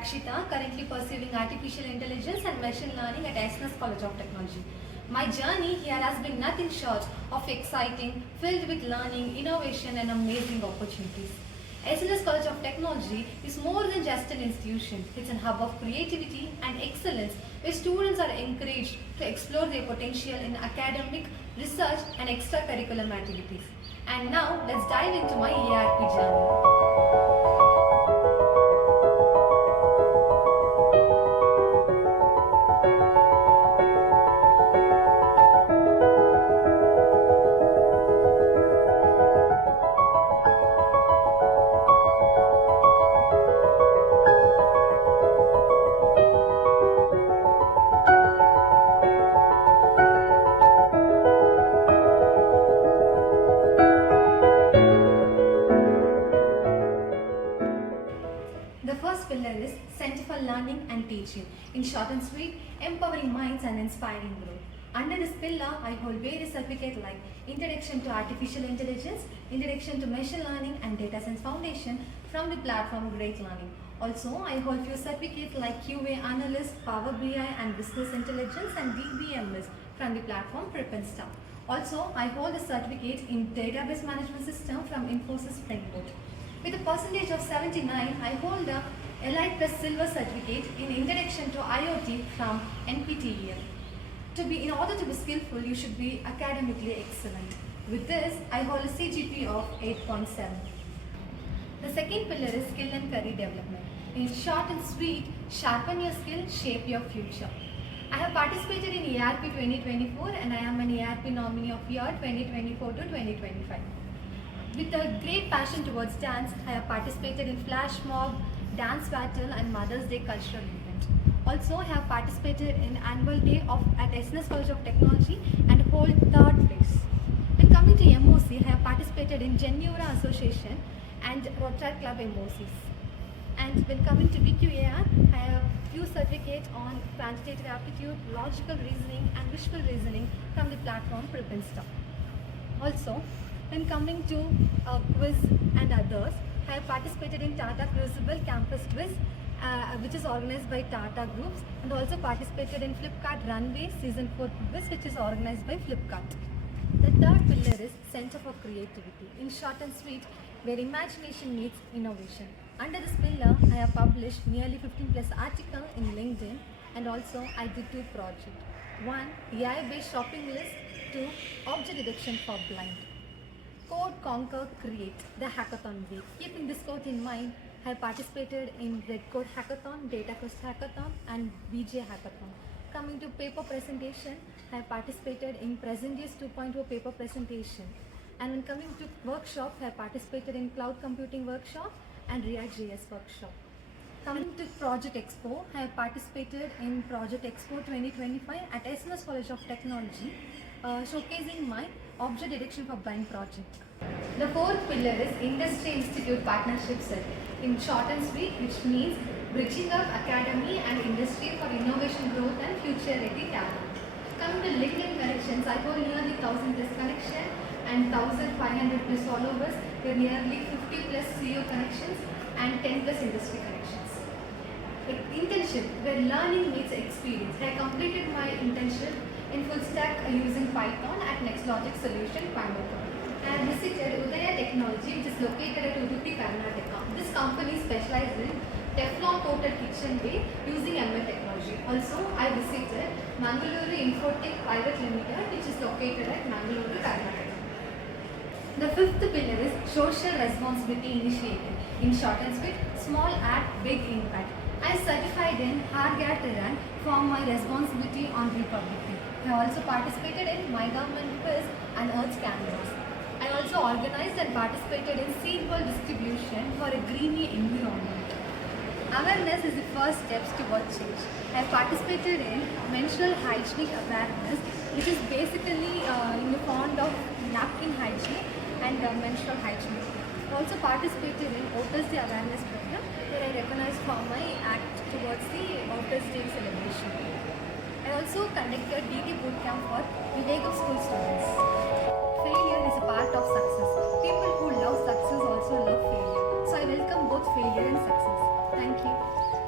Rakshita, currently pursuing artificial intelligence and machine learning at SNS College of Technology. My journey here has been nothing short of exciting, filled with learning, innovation and amazing opportunities. SNS College of Technology is more than just an institution. It's a hub of creativity and excellence where students are encouraged to explore their potential in academic, research and extracurricular activities. And now let's dive into my ARP journey. The first pillar is Center for Learning and Teaching. In short and sweet, empowering minds and inspiring growth. Under this pillar, I hold various certificates like Introduction to Artificial Intelligence, Introduction to Machine Learning and Data Science Foundation from the platform Great Learning. Also, I hold few certificates like QA Analyst, Power BI and Business Intelligence and DBMS from the platform Prepinsta. Also, I hold a certificate in Database Management System from Infosys Springboard. With a percentage of 79, I hold a Elite Plus Silver certificate in Introduction to IoT from NPTEL. In order to be skillful, you should be academically excellent. With this, I hold a CGP of 8.7. The second pillar is Skill and Career Development. In short and sweet, sharpen your skill, shape your future. I have participated in ARP 2024 and I am an ARP nominee of year 2024 to 2025. With a great passion towards dance, I have participated in Flash Mob, Dance Battle and Mother's Day cultural event. Also, I have participated in annual day at SNS College of Technology and hold third place. When coming to MOC, I have participated in Genura Association and Rotary Club MOCs. And when coming to BQAR, I have few certificates on quantitative aptitude, logical reasoning and visual reasoning from the platform Prepinsta. Also, when coming to quiz and others, I have participated in Tata Crucible Campus Quiz, which is organized by Tata Groups, and also participated in Flipkart Runway Season 4 Quiz, which is organized by Flipkart. The third pillar is Center for Creativity. In short and sweet, where imagination meets innovation. Under this pillar, I have published nearly 15 plus articles in LinkedIn, and also I did two projects. One, AI-based shopping list. Two, object detection for blind. Code, Conquer, Create, the Hackathon Week. Keeping this quote in mind, I have participated in Red Code Hackathon, Data Quest Hackathon and BJ Hackathon. Coming to paper presentation, I have participated in Presentius 2.0 paper presentation. And when coming to workshop, I have participated in Cloud Computing Workshop and React.js Workshop. Coming to Project Expo, I have participated in Project Expo 2025 at SNS College of Technology, showcasing my Object Detection for Blind project. The fourth pillar is Industry Institute Partnership Set. In short and sweet, which means bridging up academy and industry for innovation growth and future-ready talent. Coming to LinkedIn connections, I hold nearly 1000 plus connection and 1500 plus followers. There are nearly 50 plus CEO connections and 10 plus industry connections. Internship, where learning meets experience. I completed my internship in full stack using Python at NextLogic Solution, Coimbatore. I have visited Udaya Technology, which is located at Udupi, Karnataka. This company specializes in Teflon coated kitchenware using ML technology. Also, I visited Mangaluru Infotech Private Limited, which is located at Mangaluru, Karnataka. The fifth pillar is Social Responsibility Initiative. In short and sweet, small act, big impact. I am certified in Hargataran for my responsibility on Republic Day. I also participated in My Government Quiz and Earth Canvas. I also organized and participated in seed ball distribution for a greeny environment. Awareness is the first steps towards change. I participated in menstrual hygiene awareness, which is basically in the form of napkin hygiene and menstrual hygiene. I also participated in Otis Day awareness program, where I recognized for my act towards the Otis Day celebration. I also conducted DT bootcamp for Vivek school students. Failure is a part of success. People who love success also love failure. So I welcome both failure and success. Thank you.